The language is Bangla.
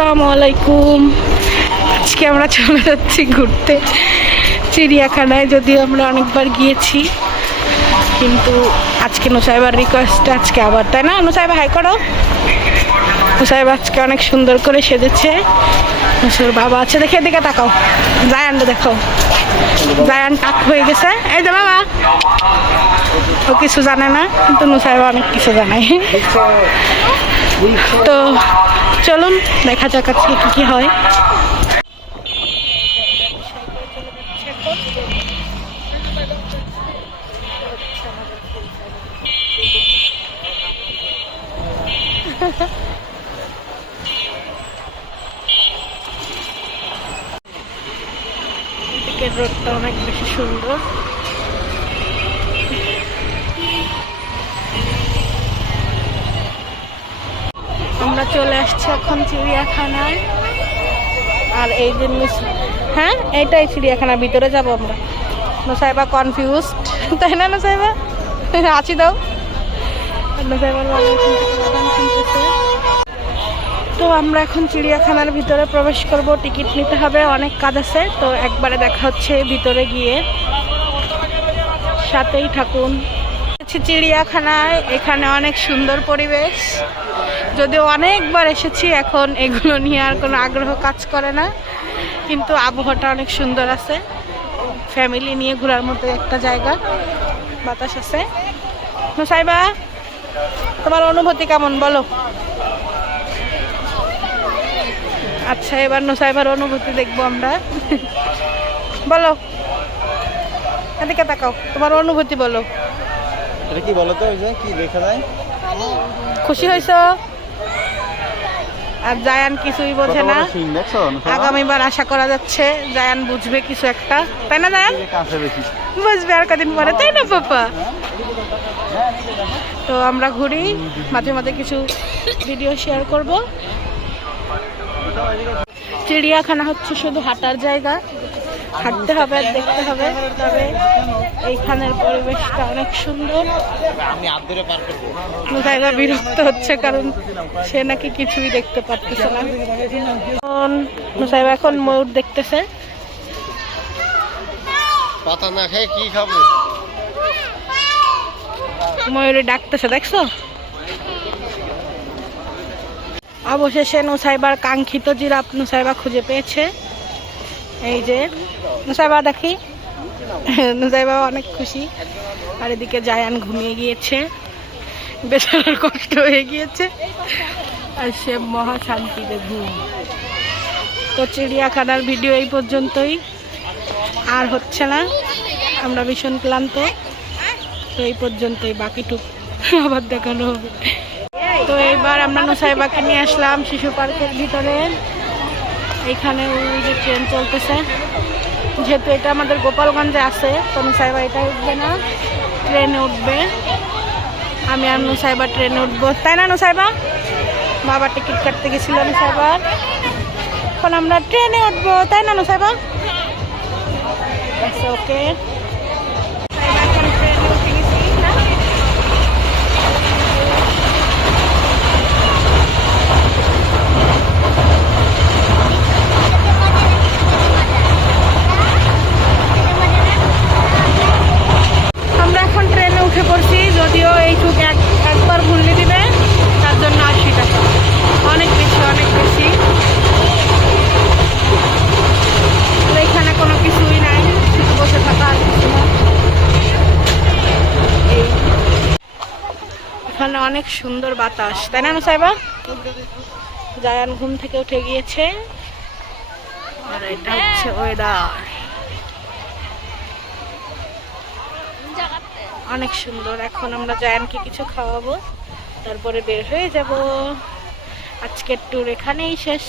আসসালামু আলাইকুম। আজকে আমরা চলে যাচ্ছি ঘুরতে চিড়িয়াখানায়। যদিও আমরা অনেকবার গিয়েছি, কিন্তু আজকে নুসাইবার রিকোয়েস্ট আজকে আবার, তাই না নুসাইবা? হাই করো। নুসাইবা আজকে অনেক সুন্দর করে সেজেছে। নুসুর বাবা আছে, দেখে এদিকে তাকাও। জায়ানটা দেখো, জায়ান টাক হয়ে গেছে। এই যে বাবা, ও কিছু জানে না, কিন্তু নুসাইবা অনেক কিছু জানায়। তো চলুন দেখা যাক আজকে কি কি হয়। এদিকের রোডটা অনেক বেশি সুন্দর। আমরা চলে আসছি এখন চিড়িয়াখানায়। আর এই যে হ্যাঁ, এইটাই চিড়িয়াখানার ভিতরে যাব আমরা। নুসাইবা কনফিউজড, তাই না নুসাইবা? আছি দাও। তো আমরা এখন চিড়িয়াখানার ভিতরে প্রবেশ করব, টিকিট নিতে হবে, অনেক কাজ আছে। তো একবারে দেখা হচ্ছে ভিতরে গিয়ে, সাথেই থাকুন। চিড়িয়াখানায় এখানে অনেক সুন্দর পরিবেশ, যদিও অনেকবার এসেছি, এখন এগুলো নিয়ে আর কোনো আগ্রহ কাজ করে না, কিন্তু আবহাওয়াটা অনেক সুন্দর আছে। ফ্যামিলি নিয়ে ঘোরার মতো একটা জায়গা, বাতাস আছে। নুসাইবা, তোমার অনুভূতি কেমন বলো? আচ্ছা, এবার নুসাইবার অনুভূতি দেখবো আমরা। বলো, এদিকে তাকাও, তোমার অনুভূতি বলো। এটা কি বলো তো, কি লেখা যায়? খুশি হয়েছো? আর জায়ান কিছুই বোঝে না। আগামীবার আশা করা যাচ্ছে জায়ান বুঝবে কিছু একটা, তাই না জায়ান? বুঝবে আর কদিন পরে, তাই না পাপা? তো আমরা ঘুরি, মাঝে মাঝে কিছু ভিডিও শেয়ার করব। চিড়িয়াখানা হচ্ছে শুধু হাঁটার জায়গা, হাঁটতে হবে আর দেখতে হবে। তবে এইখানের পরিবেশটা অনেক সুন্দর। নুসাইবা বিরক্ত হচ্ছে, কারণ সে নাকি কিছুই দেখতে পারতেছে না। নুসাইবা এখন ময়ূর দেখতেছে। পাতা না খেয়ে কি খাবে? ময়ূরে ডাকতেছে, দেখছো? অবশেষে নুসাইবার কাঙ্ক্ষিত জিরাফ নুসাইবা খুঁজে পেয়েছে। এই যে নুসাইবা, দেখি নুসাইবা অনেক খুশি। আর এদিকে জায়ান ঘুমিয়ে গিয়েছে, বেচারার কষ্ট হয়ে গিয়েছে, আর সে মহা শান্তিতে ঘুম। তো চিড়িয়াখানার ভিডিও এই পর্যন্তই, আর হচ্ছে না, আমরা ভীষণ ক্লান্ত। তো এই পর্যন্তই, বাকিটুক আবার দেখানো হবে। তো এইবার আমরা নুসাইবাকে নিয়ে আসলাম শিশু পার্কের ভিতরে। এইখানে ওই যে ট্রেন চলতেছে, যেহেতু এটা আমাদের গোপালগঞ্জে আছে, তো নুসাইবা এটা উঠবে না, ট্রেনে উঠবে। আমি আর নুসাইবা ট্রেনে উঠবো, তাই না নুসাইবা? বাবা টিকিট কাটতে গেছিল নুসাইবার, এখন আমরা ট্রেনে উঠবো, তাই না নুসাইবা? ওকে, উঠে পড়ছি। যদিও এইটুক একবার ঘুরলে দিবে, তার জন্য 80 টাকা, অনেক বেশি, অনেক বেশি। এখানে কোনো কিছুই নাই, শুধু বসে থাকা আর কিছু না। এখানে অনেক সুন্দর বাতাস, তাই না নুসাইবা? জায়ান ঘুম থেকে উঠে গিয়েছে, আর এটা হচ্ছে ওয়েদার, অনেক সুন্দর। এখন আমরা জায়ানকে কিছু খাওয়াবো, তারপরে বের হয়ে যাব। আজকের ট্যুর এখানেই শেষ।